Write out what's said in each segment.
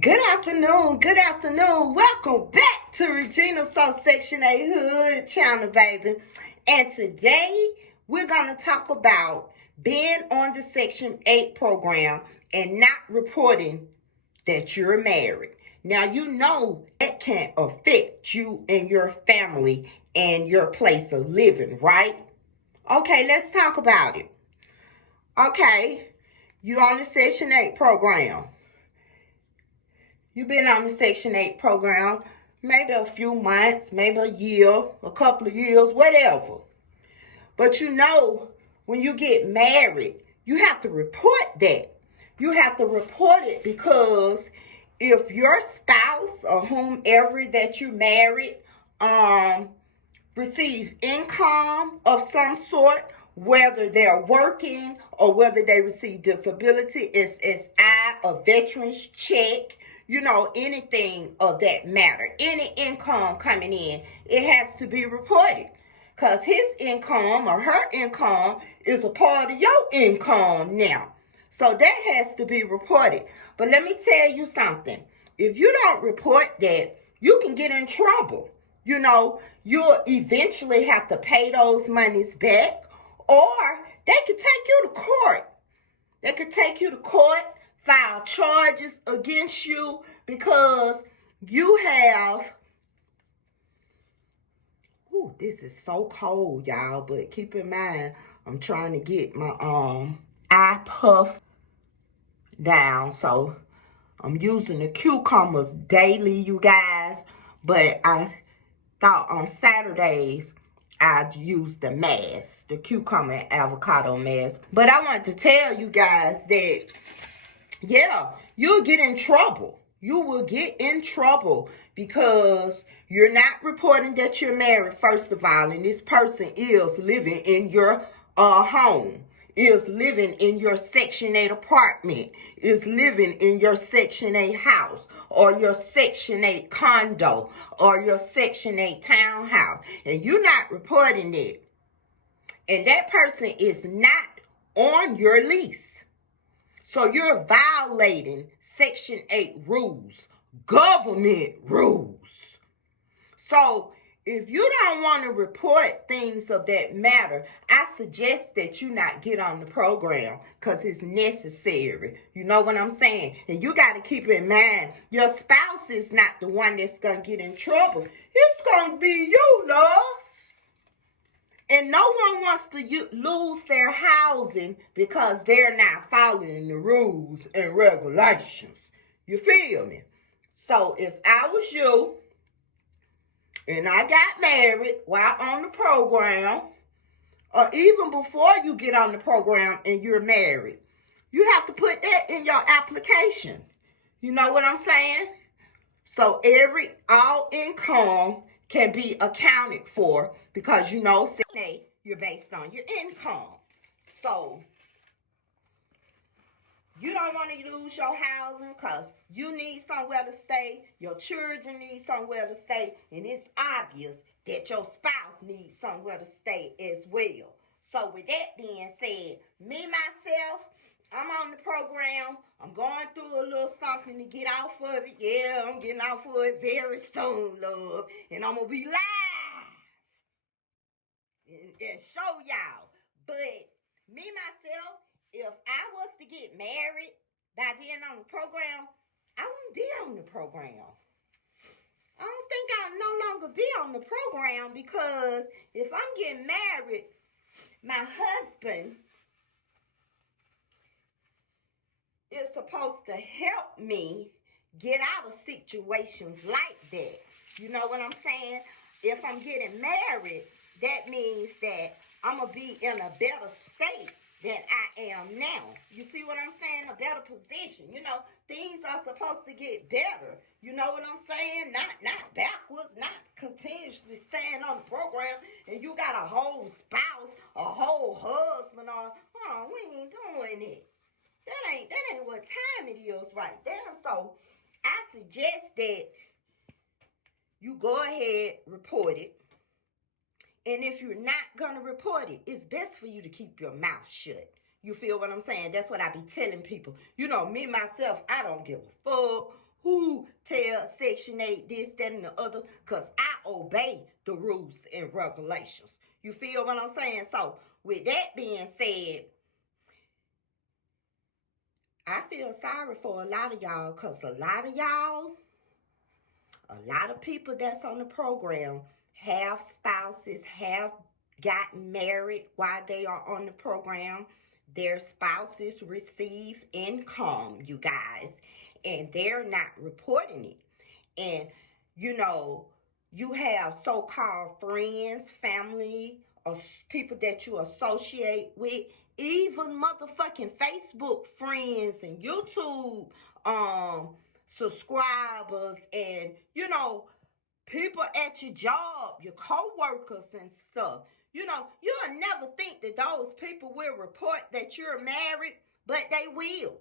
Good afternoon, good afternoon. Welcome back to Regina So Section 8 Hood channel, baby. And today we're going to talk about being on the Section 8 program and not reporting that you're married. Now, you know that can affect you and your family and your place of living, right? Okay, let's talk about it. Okay, you're on the Section 8 program. You've been on the Section 8 program maybe a few months, maybe a year, a couple of years, whatever. But you know, when you get married, you have to report that. You have to report it because if your spouse or whomever that you married receives income of some sort, whether they're working or whether they receive disability, SSI, a veteran's check, anything of that matter, any income coming in, it has to be reported. Because his income or her income is a part of your income now. So that has to be reported. But let me tell you something. If you don't report that, you can get in trouble. You'll eventually have to pay those monies back, or they could take you to court. They could take you to court, file charges against you because you have, this is so cold, y'all, but keep in mind, I'm trying to get my eye puffs down, so I'm using the cucumbers daily, you guys, but I thought on Saturdays I'd use the mask, the cucumber and avocado mask. But I want to tell you guys that, yeah, you'll get in trouble. You will get in trouble because you're not reporting that you're married, first of all, and this person is living in your home, is living in your Section 8 apartment, is living in your Section 8 house, or your Section 8 condo, or your Section 8 townhouse, and you're not reporting it, and that person is not on your lease. So you're violating Section 8 rules, government rules. So if you don't want to report things of that matter, I suggest that you not get on the program because it's necessary. You know what I'm saying? And you got to keep in mind, your spouse is not the one that's going to get in trouble. It's going to be you, love. And no one wants to lose their housing because they're not following the rules and regulations. You feel me? So if I was you and I got married while on the program, or even before you get on the program and you're married, you have to put that in your application. You know what I'm saying? So all income can be accounted for because say you're based on your income. So you don't want to lose your housing because you need somewhere to stay, your children need somewhere to stay, and it's obvious that your spouse needs somewhere to stay as well. So with that being said, me, myself, I'm on the program. I'm going through a little something to get off of it. Yeah, I'm getting off of it very soon, love. And I'm going to be live and show y'all. But me, myself, if I was to get married by being on the program, I wouldn't be on the program. I don't think I'll no longer be on the program because if I'm getting married, my husband is supposed to help me get out of situations like that. You know what I'm saying? If I'm getting married, that means that I'm going to be in a better state than I am now. You see what I'm saying? A better position. Things are supposed to get better. You know what I'm saying? Not backwards, not continuously staying on the program and you got a whole spouse, a whole husband, or, we ain't doing it. That ain't what time it is right there. So I suggest that you go ahead, report it. And if you're not going to report it, it's best for you to keep your mouth shut. You feel what I'm saying? That's what I be telling people. Me, myself, I don't give a fuck who tell Section 8 this, that, and the other, because I obey the rules and regulations. You feel what I'm saying? So, with that being said, I feel sorry for a lot of y'all, because a lot of y'all, a lot of people that's on the program have spouses, have gotten married while they are on the program. Their spouses receive income, you guys, and they're not reporting it. And, you know, you have so-called friends, family, or people that you associate with, even motherfucking Facebook friends and YouTube subscribers, and, you know, people at your job, your co-workers and stuff. You know, you'll never think that those people will report that you're married, but they will.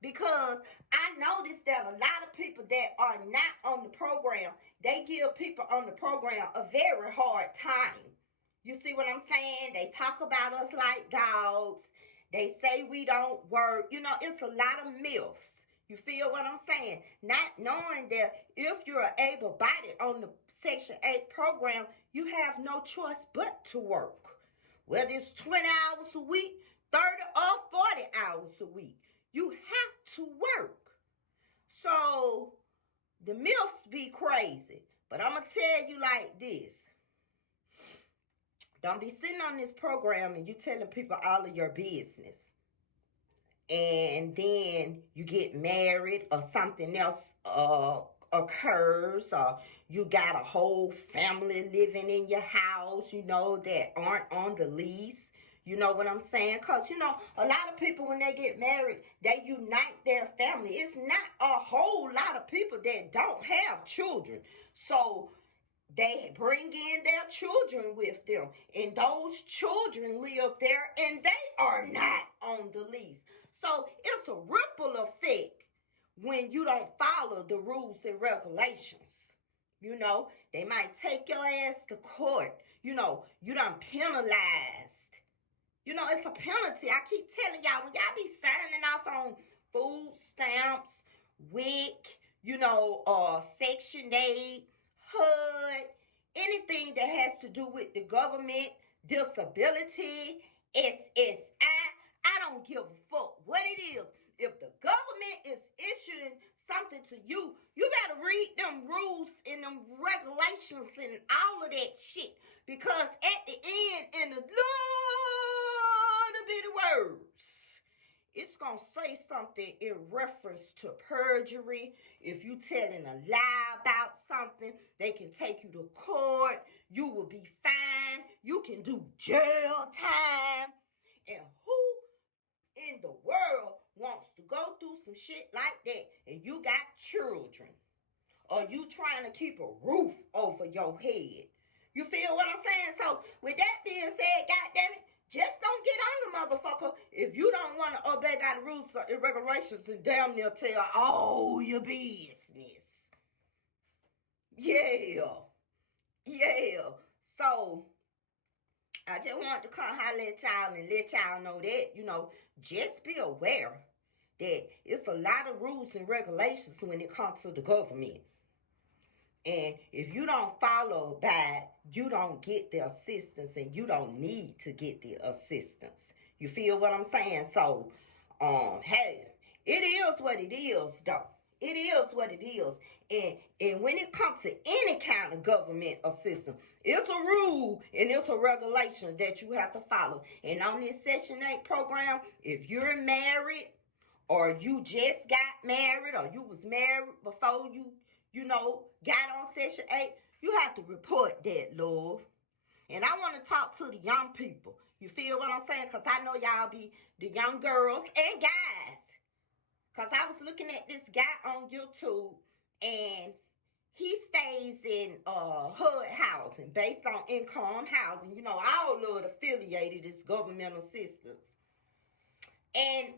Because I noticed that a lot of people that are not on the program, they give people on the program a very hard time. You see what I'm saying? They talk about us like dogs. They say we don't work. You know, it's a lot of myths. You feel what I'm saying? Not knowing that if you're able-bodied on the Section 8 program, you have no choice but to work. Whether it's 20 hours a week, 30 or 40 hours a week. You have to work. So, the myths be crazy. But I'm going to tell you like this. Don't be sitting on this program and you telling people all of your business. And then you get married or something else occurs, or you got a whole family living in your house, you know, that aren't on the lease. You know what I'm saying? Because, you know, a lot of people, when they get married, they unite their family. It's not a whole lot of people that don't have children. So they bring in their children with them. And those children live there and they are not on the lease. So it's a ripple effect when you don't follow the rules and regulations. You know, they might take your ass to court. You know, you done penalized. You know, it's a penalty. I keep telling y'all, when y'all be signing off on food stamps, WIC, you know, Section 8, HUD, anything that has to do with the government, disability, SSI, I don't give a fuck what it is. If the government is issuing something to you, you better read them rules and them regulations and all of that shit. Because at the end, in the little bitty words, it's going to say something in reference to perjury. If you telling a lie about something, they can take you to court. You will be fined. You can do jail time. And who in the world wants to go through some shit like that and you got children? Or you trying to keep a roof over your head? You feel what I'm saying? So, with that being said, goddammit, just don't get on the motherfucker if you don't want to obey by the rules and regulations and damn near tell all your business. Yeah. So, I just wanted to come holler at y'all and let y'all know that, you know, just be aware that it's a lot of rules and regulations when it comes to the government. And if you don't follow by, you don't get the assistance, and you don't need to get the assistance. You feel what I'm saying? So, hey, it is what it is, though. It is what it is. And when it comes to any kind of government assistance, it's a rule and it's a regulation that you have to follow. And on this Section 8 program, if you're married, or you just got married, or you was married before you know, got on Section 8, you have to report that, love. And I want to talk to the young people. You feel what I'm saying? Because I know y'all be the young girls and guys. Because I was looking at this guy on YouTube, and he stays in HUD housing, based on income housing. You know, all of it affiliated is government assistance. And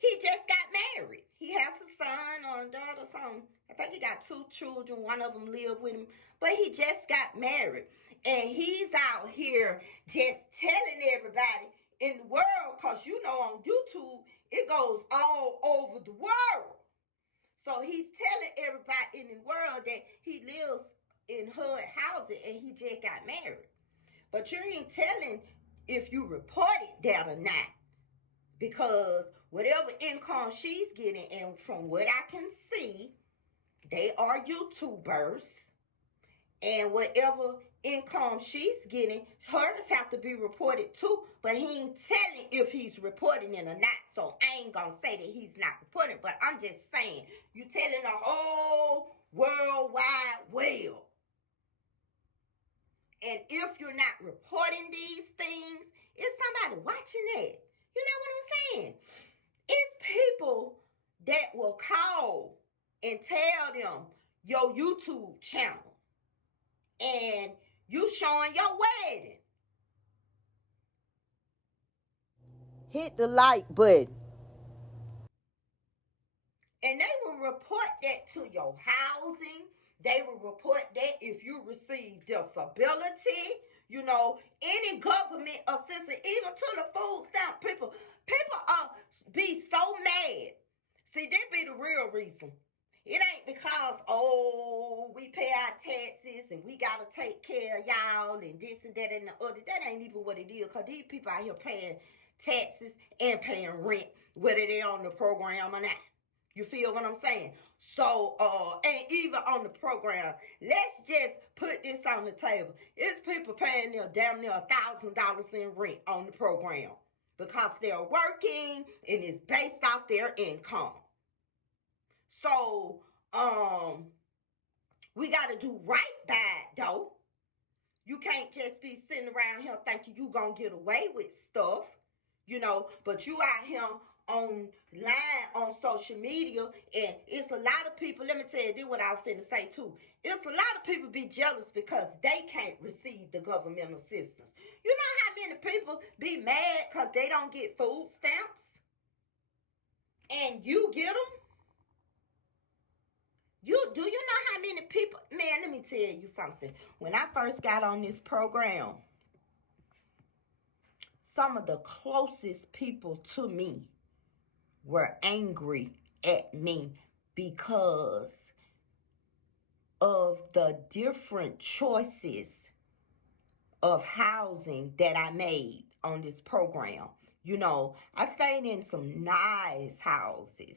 he just got married. He has a son or a daughter, something. I think he got 2 children. One of them live with him. But he just got married. And he's out here just telling everybody in the world, because, you know, on YouTube, it goes all over the world. So he's telling everybody in the world that he lives in HUD housing and he just got married. But you ain't telling if you reported that or not. Because whatever income she's getting, and from what I can see, they are YouTubers. And whatever income she's getting, hers have to be reported too. But he ain't telling if he's reporting it or not. So I ain't gonna say that he's not reporting. But I'm just saying, you telling the whole worldwide web. And if you're not reporting these things, it's somebody watching it. You know what I'm saying? It's people that will call and tell them your YouTube channel and you showing your wedding. Hit the like button. And they will report that to your housing. They will report that if you receive disability, you know, any government assistance, even to the food stamp people. People be so mad. See, that be the real reason. It ain't because, oh, we pay our taxes and we got to take care of y'all and this and that and the other. That ain't even what it is, because these people out here paying taxes and paying rent, whether they're on the program or not. You feel what I'm saying? So, and even on the program, let's just put this on the table. It's people paying their damn near $1,000 in rent on the program because they're working and it's based off their income. So, we got to do right by it, though. You can't just be sitting around here thinking you gonna get away with stuff, you know, but you out here online on social media, and it's a lot of people, let me tell you, this is what I was finna say too. It's a lot of people be jealous because they can't receive the governmental assistance. You know how many people be mad because they don't get food stamps? And you get them? Do you know how many people, man, let me tell you something. When I first got on this program, some of the closest people to me were angry at me because of the different choices of housing that I made on this program. You know, I stayed in some nice houses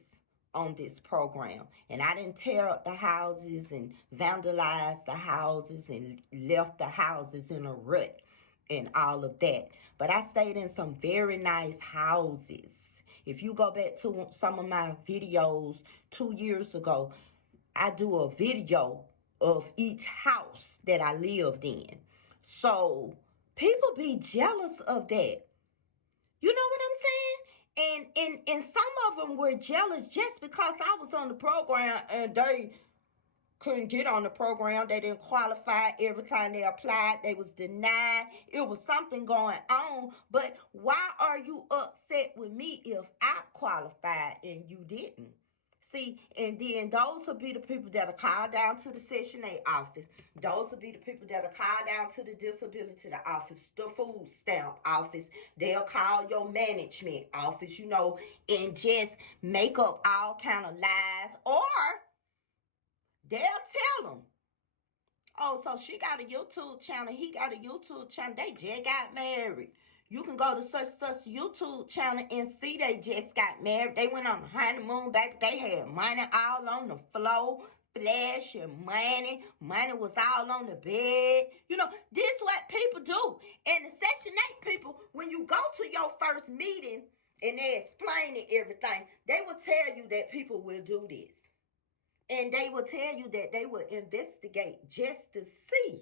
on this program, and I didn't tear up the houses and vandalize the houses and left the houses in a rut and all of that. But I stayed in some very nice houses. If you go back to some of my videos 2 years ago, I do a video of each house that I lived in. So people be jealous of that. You know what I'm saying? And some of them were jealous just because I was on the program and they couldn't get on the program. They didn't qualify. Every time they applied, they was denied. It was something going on. But why are you upset with me if I qualified and you didn't? See, and then those will be the people that are called down to the Section 8 office. Those will be the people that are called down to the disability office, the food stamp office. They'll call your management office, you know, and just make up all kind of lies. Or they'll tell them, oh, so she got a YouTube channel, he got a YouTube channel, they just got married. You can go to such YouTube channel and see they just got married. They went on a honeymoon, baby. They had money all on the floor, flashing money. Money was all on the bed. You know, this is what people do. And the Section 8 people, when you go to your first meeting and they explain everything, they will tell you that people will do this. And they will tell you that they will investigate just to see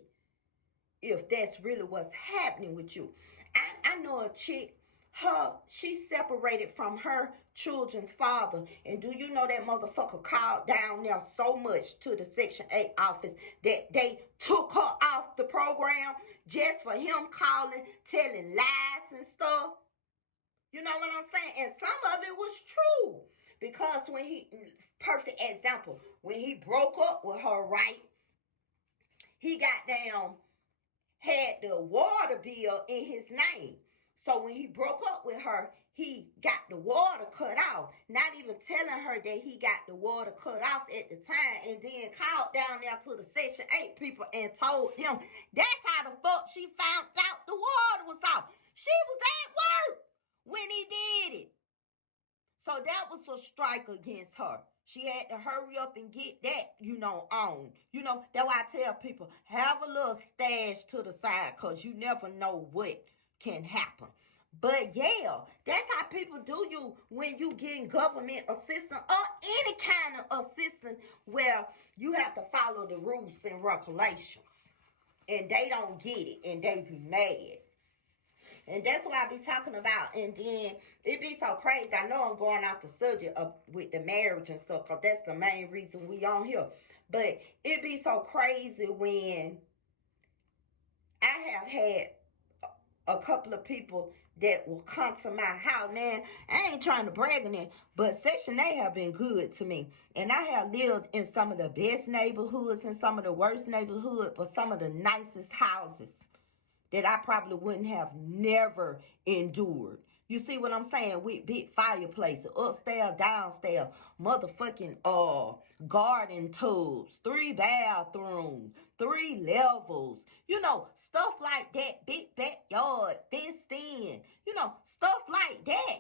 if that's really what's happening with you. I know a chick, she separated from her children's father. And do you know that motherfucker called down there so much to the Section 8 office that they took her off the program just for him calling, telling lies and stuff? You know what I'm saying? And some of it was true. Because when perfect example, when he broke up with her, right, he got down, had the water bill in his name. So when he broke up with her, he got the water cut off. Not even telling her that he got the water cut off at the time, and then called down there to the Section 8 people and told them that's how the fuck she found out the water was off. She was at work when he did it. So that was a strike against her. She had to hurry up and get that, on. That's why I tell people, have a little stash to the side, because you never know what can happen. But yeah, that's how people do you when you getting government assistance or any kind of assistance where you have to follow the rules and regulations. And they don't get it and they be mad. And that's what I be talking about. And then it be so crazy. I know I'm going off the subject of with the marriage and stuff, because that's the main reason we on here. But it be so crazy when I have had a couple of people that will come to my house. Man, I ain't trying to brag on it, but Section 8 have been good to me. And I have lived in some of the best neighborhoods and some of the worst neighborhoods, but some of the nicest houses that I probably wouldn't have never endured. You see what I'm saying? With big fireplaces, upstairs, downstairs, motherfucking garden tubs, 3 bathrooms, 3 levels, stuff like that, big backyard, fenced in, stuff like that,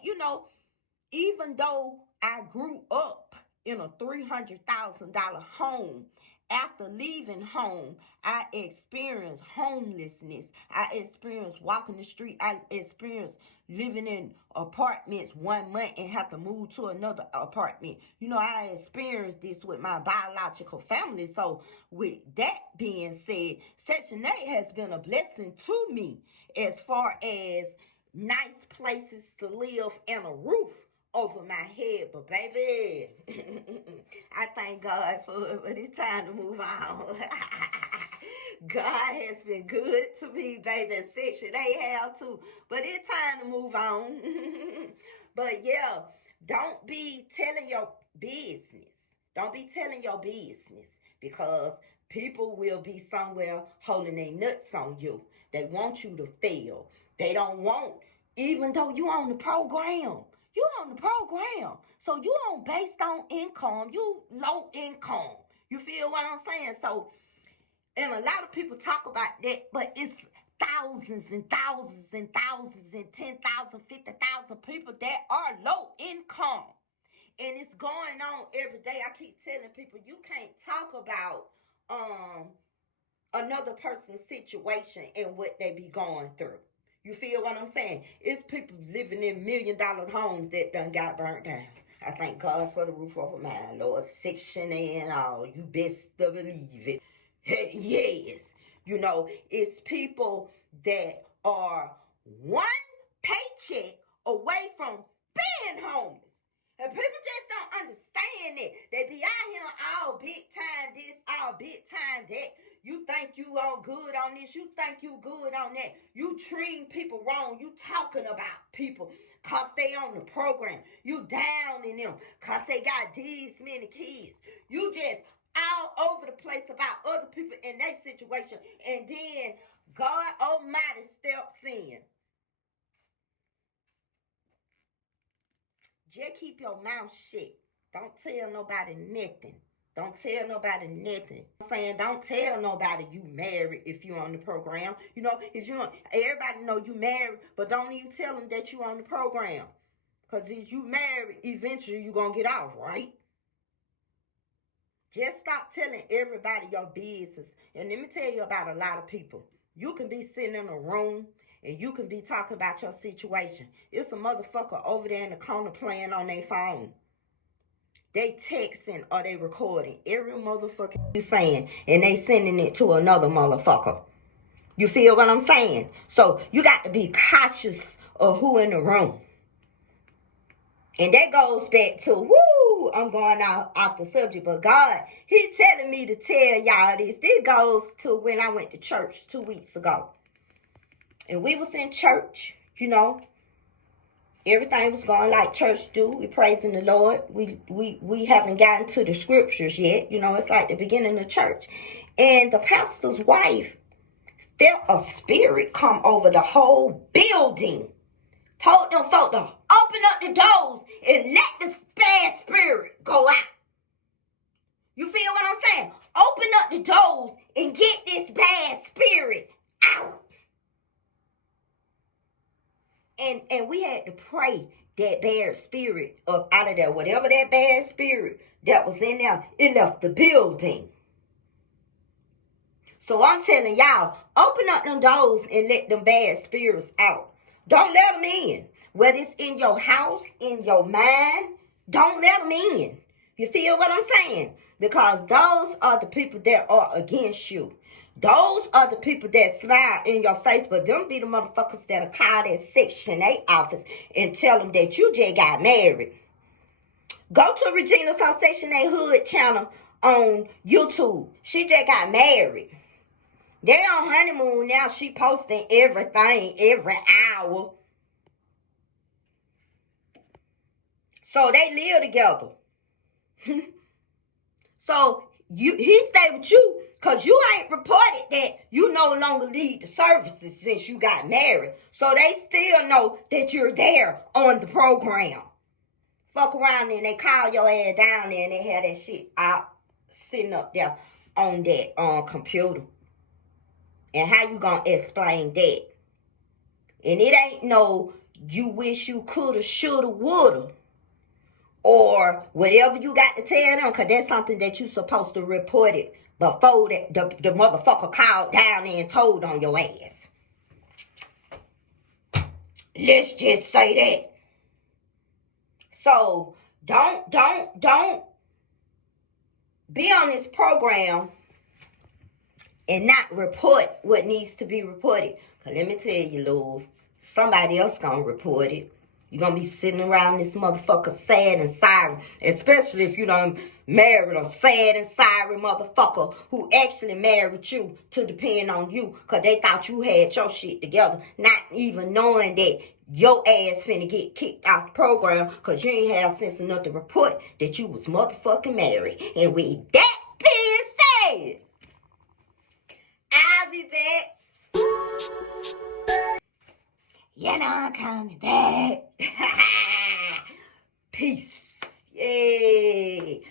even though I grew up in a $300,000 home, after leaving home, I experienced homelessness. I experienced walking the street. I experienced living in apartments 1 month and have to move to another apartment. I experienced this with my biological family. So with that being said, Section 8 has been a blessing to me as far as nice places to live and a roof over my head. But baby, I thank God for it, but it's time to move on. God has been good to me, baby. Section 8 have too, but it's time to move on. But yeah, don't be telling your business. Don't be telling your business, because people will be somewhere holding their nuts on you. They want you to fail. They don't want, even though you on the program. You on the program. So you on based on income. You low income. You feel what I'm saying? So, and a lot of people talk about that, but it's thousands and thousands and thousands and 10,000, 50,000 people that are low income. And it's going on every day. I keep telling people, you can't talk about another person's situation and what they be going through. You feel what I'm saying? It's people living in $1 million homes that done got burnt down. I thank God for the roof over my Lord. Section 8 and all. You best to believe it. Yes. It's people that are one paycheck away from being homeless. And people just don't understand it. They be out here all big time this, all big time that. You think you all good on this. You think you good on that. You treating people wrong. You talking about people because they on the program. You down in them because they got these many kids. You just all over the place about other people in their situation. And then God Almighty steps in. Just keep your mouth shut. Don't tell nobody nothing. Don't tell nobody nothing. I'm saying, don't tell nobody you married if you on the program. If you everybody know you married, but don't even tell them that you on the program. Because if you married, eventually you going to get off, right? Just stop telling everybody your business. And let me tell you about a lot of people. You can be sitting in a room and you can be talking about your situation. It's a motherfucker over there in the corner playing on their phone. They texting or they recording every motherfucker you saying, and they sending it to another motherfucker. You feel what I'm saying? So you got to be cautious of who in the room. And that goes back to, I'm going off the subject, but God, He telling me to tell y'all this. This goes to when I went to church 2 weeks ago. And we was in church, Everything was going like church do. We praising the Lord. We haven't gotten to the scriptures yet. It's like the beginning of church. And the pastor's wife felt a spirit come over the whole building. Told them folk to open up the doors and let the bad spirit go out. You feel what I'm saying? Open up the doors and get this bad spirit out. And we had to pray that bad spirit up out of there. Whatever that bad spirit that was in there, it left the building. So I'm telling y'all, open up them doors and let them bad spirits out. Don't let them in. Whether it's in your house, in your mind, don't let them in. You feel what I'm saying? Because those are the people that are against you. Those are the people that smile in your face, but them be the motherfuckers that'll call that Section 8 office and tell them that you just got married. Go to Regina's on Section 8 Hood channel on YouTube. She just got married. They on honeymoon now. She posting everything every hour. So they live together. So he stay with you because you ain't reported that you no longer need the services since you got married. So they still know that you're there on the program. Fuck around and they call your ass down there and they have that shit out sitting up there on that computer. And how you gonna explain that? And it ain't no you wish you coulda, shoulda, woulda. Or whatever you got to tell them, because that's something that you supposed to report it before the motherfucker called down there and told on your ass. Let's just say that. So don't be on this program and not report what needs to be reported. Because let me tell you, Lord, somebody else gonna report it. You're going to be sitting around this motherfucker sad and sorry. Especially if you done married a sad and sorry motherfucker who actually married you to depend on you. Because they thought you had your shit together. Not even knowing that your ass finna get kicked out the program. Because you ain't have sense enough to report that you was motherfucking married. And with that being said, I'll be back. You know I'm coming back. Peace. Yay.